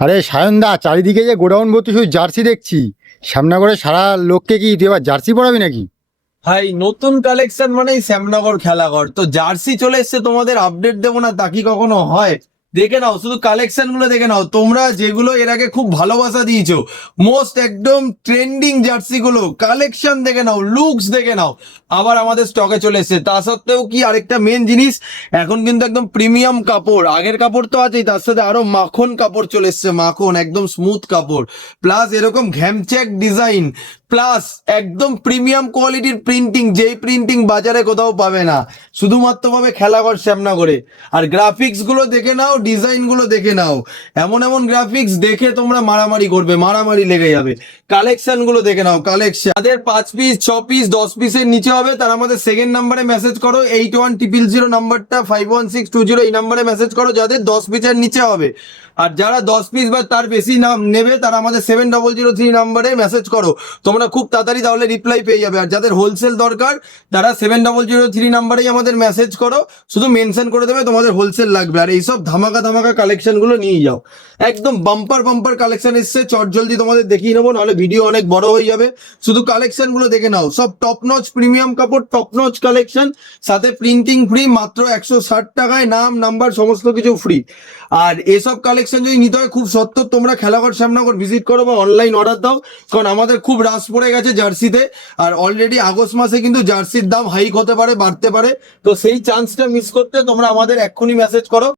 আরে সায়নদা, চারিদিকে যে গোডাউন ভর্তি শুধু জার্সি দেখছি। শ্যামনগরে সারা লোককে কি তুই এবার জার্সি পরাবি নাকি? ভাই, নতুন কালেকশন মানেই শ্যামনগর খেলাঘর। তো জার্সি চলে এসছে, তোমাদের আপডেট দেবো না তা কি কখনো হয়? দেখে নাও, শুধু কালেকশন গুলো দেখে নাও। তোমরা যেগুলো এর আগে খুব ভালোবাসা দিয়েছো, মোস্ট একদম ট্রেন্ডিং জার্সি গুলো কালেকশন দেখে নাও, লুকস দেখে নাও। আবার আমাদের স্টকে চলে এসছে। তা সত্ত্বেও কি আরেকটা মেন জিনিস, এখন কিন্তু একদম প্রিমিয়াম কাপড়, আগের কাপড় তো আছেই, তার সাথে আরো মাখন কাপড় চলে এসছে। মাখন একদম স্মুথ কাপড়, প্লাস এরকম ঘ্যামচেক ডিজাইন, প্লাস একদম প্রিমিয়াম কোয়ালিটির প্রিন্টিং, যেই প্রিন্টিং বাজারে কোথাও পাবে না, শুধুমাত্র পাবে খেলাঘর শ্যামনগরে। আর গ্রাফিক্স গুলো দেখে নাও, ডিজাইন গুলো দেখে নাও, এমন এমন গ্রাফিক্স দেখে তোমরা মারামারি করবে, মারামারি লেগে যাবে। কালেকশন গুলো দেখে নাও, কালেকশন তাদের 5 পিস 6 পিস 10 পিসের নিচে হবে, তারা আমাদের সেকেন্ড নাম্বারে মেসেজ করো, 8100 নাম্বারটা 51620, এই নাম্বারে মেসেজ করো যাদের 10 পিসের নিচে হবে। আর যারা 10 পিস বা তার বেশি নাম নেবে, তারা আমাদের 7003 নাম্বারে মেসেজ করো, তোমরা খুব তাড়াতাড়ি তাহলে রিপ্লাই পেয়ে যাবে। আর যাদের হোলসেল দরকার, তারা 7003 নাম্বারেই আমাদের মেসেজ করো, শুধু মেনশন করে দেবে তোমাদের হোলসেল লাগবে। আর এইসব ধামাকা ধামাকা কালেকশন গুলো নিয়ে যাও, একদম বাম্পার বাম্পার কালেকশন এসছে। চট জলদি তোমাদের দেখিয়ে নেবো, নাহলে ভিডিও অনেক বড় হয়ে যাবে। শুধু কালেকশন গুলো দেখে নাও, সব টপ নচ প্রিমিয়াম কাপড়, টপ নচ কালেকশন, সাথে প্রিন্টিং ফ্রি, মাত্র 160 টাকায় নাম নাম্বার সমস্ত কিছু ফ্রি। আর এসব কালেকশন যদি নিতে হয়, খুব সত্তর তোমরা খেলাঘর শ্যামনগর ভিজিট করো বা অনলাইন অর্ডার দাও, কারণ আমাদের খুব রাশ পড়ে গেছে জার্সিতে। আর অলরেডি আগস্ট মাসে কিন্তু জার্সির দাম হাইক হতে পারে, বাড়তে পারে। তো সেই চান্সটা মিস করতে তোমরা আমাদের এক্ষুনি মেসেজ করো।